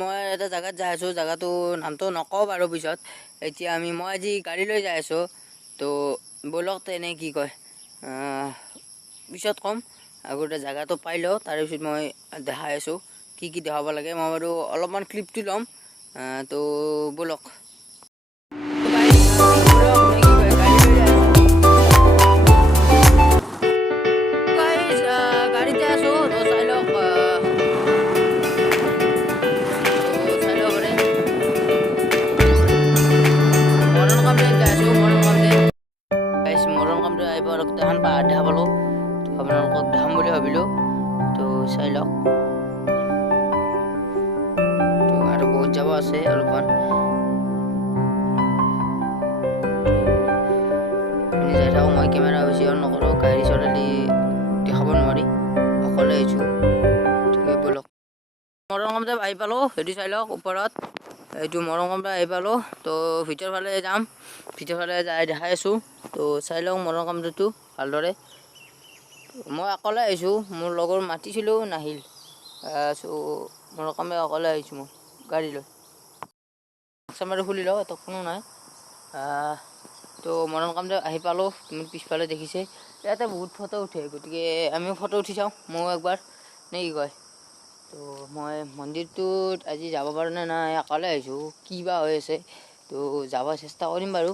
মই এটা জাগাত যাই আছো, জাগাটো নামটো নকওঁ বাৰু পিছত। এতিয়া মই আজি গাড়ী লৈ যাই আছো, তো বলক তেনে কি কয় পিছত ক'ম। আগতে জাগাটো পাই লওঁ, তাৰপিছত মই দেখাই আছো কি কি দেখাব লাগে। মই বাৰু অলপমান ক্লিপটো ল'ম, তো বলক। গাড়ীতে আছো, তো চাই লওক। মৰম কামটো আহিব আৰু গোটেইখন পাহাৰ দেখা পালোঁ, তো আপোনালোকক দেখাম বুলি ভাবিলোঁ। তো চাই লওক। তো আৰু বহুত যাব আছে অলপমান। যাই থাকোঁ, মই কেমেৰা বেছি অন নকৰোঁ, গাড়ী চলালি দেখাব নোৱাৰি, অকলে আহিছোঁ। ঠিকে ব'লক। মৰম কামটো আহি পালোঁ, সেইটো চাই লওক ওপৰত। এইটো মৰম কামটো আহি পালোঁ, তো ভিতৰ ফালে যাম। ভিতৰ ফালে যাই দেখাই আছোঁ, তো চাই লওক মৰম কামটো ভালদৰে। মই অকলে আহিছোঁ, মোৰ লগৰ মাতিছিলোঁ নাহিল। চ' মৰম কামে অকলে আহিছোঁ মই গাড়ী লৈ। চামাৰটো খুলি লওঁ, এত কোনো নাই। তো মৰম কামটো আহি পালোঁ, তুমি পিছফালে দেখিছে। ইয়াতে বহুত ফটো উঠে, গতিকে আমিও ফটো উঠি চাওঁ, ময়ো একবাৰ, নে কি কয়। তো মই মন্দিৰটোত আজি যাব পাৰোঁ নে নাই, অকলে আহিছোঁ, কি বা হৈ আছে। তো যাব চেষ্টা কৰিম বাৰু,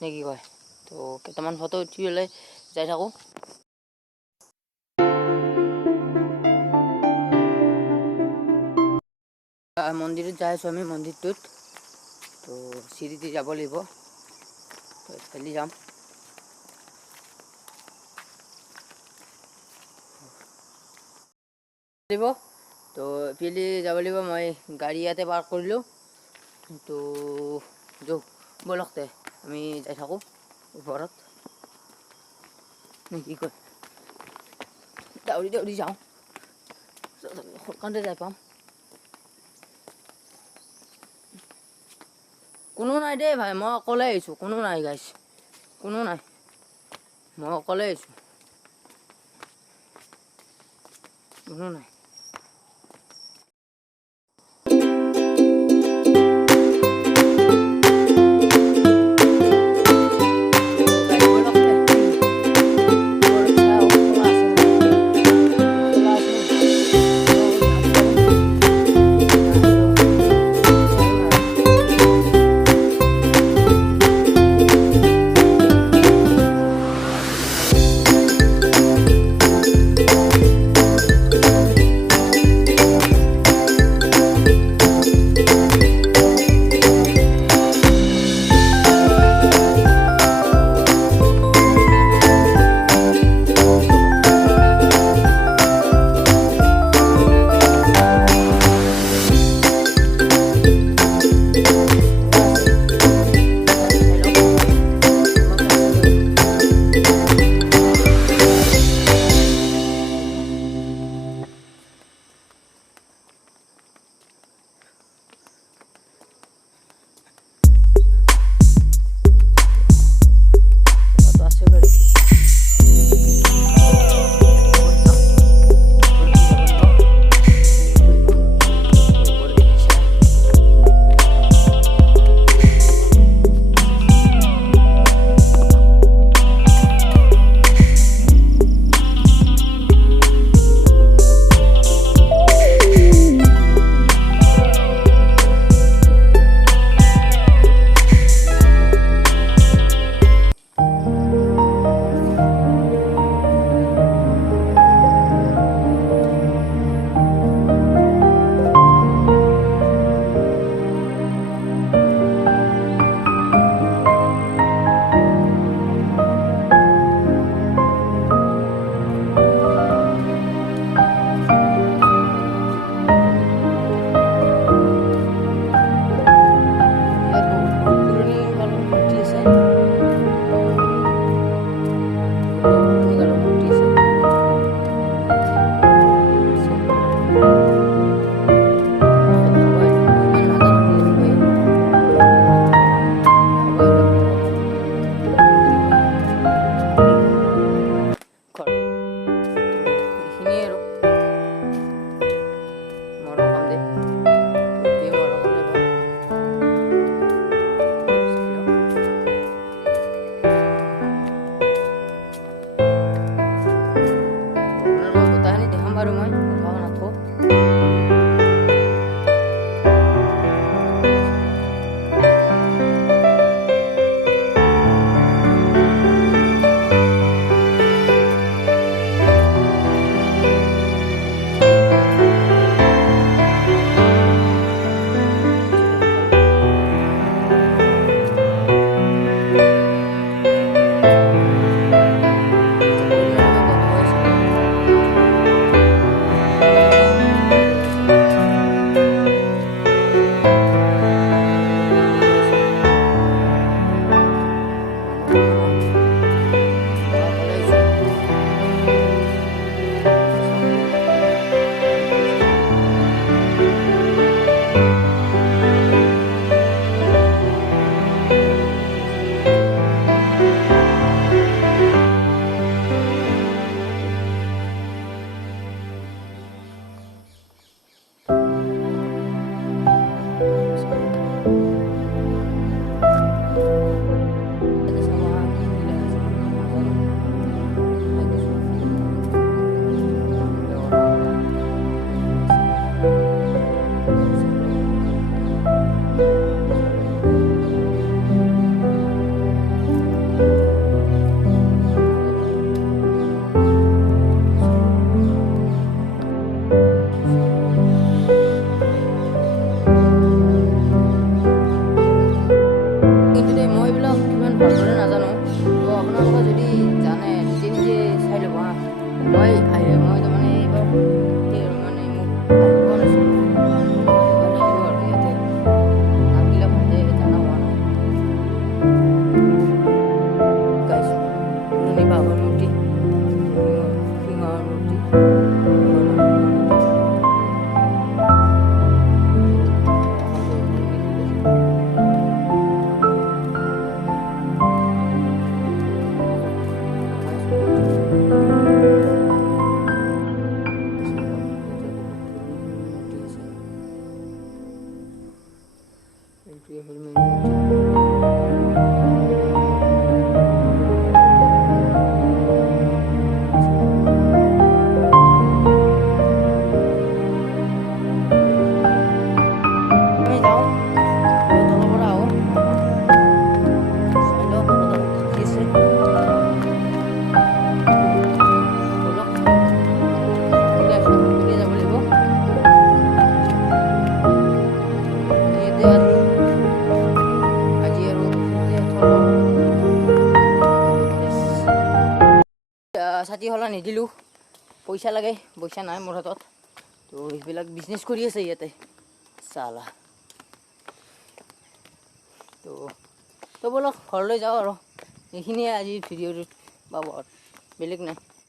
নে কি কয়। তো কেইটামান ফটো উঠি পেলাই যাই থাকোঁ। মন্দিৰত যাই আছোঁ আমি, মন্দিৰটোত। তো চিৰি দি যাব লাগিব, তো এইফালে যাম। তো এইফালে যাব লাগিব, মই গাড়ী ইয়াতে পাৰ্ক কৰিলোঁ। তো যাওক ব'লক তে আমি যাই থাকোঁ ওপৰত, নে কি কয়। দাউৰি দাউৰি যাওঁ, সোনকালে যাই পাম। কোনো নাই দেই ভাই, মই অকলে আহিছোঁ, কোনো নাই গাইছ, কোনো নাই, মই অকলে আহিছোঁ, কোনো নাই। আমি যাওঁ তলৰ পৰা আহোঁ চাই লওঁ তলত কি আছে ব'লক ওলাই যাব লাগিব আজি আৰু ছাতি হলা নিদিলোঁ পইচা লাগে পইচা নাই মোৰ হাতত তো এইবিলাক বিজনেছ কৰি আছে ইয়াতে চালা তো ব'লক ঘৰলৈ যাওঁ আৰু এইখিনিয়ে আজি ভিডিঅ'টোত পাব আৰু বেলেগ নাই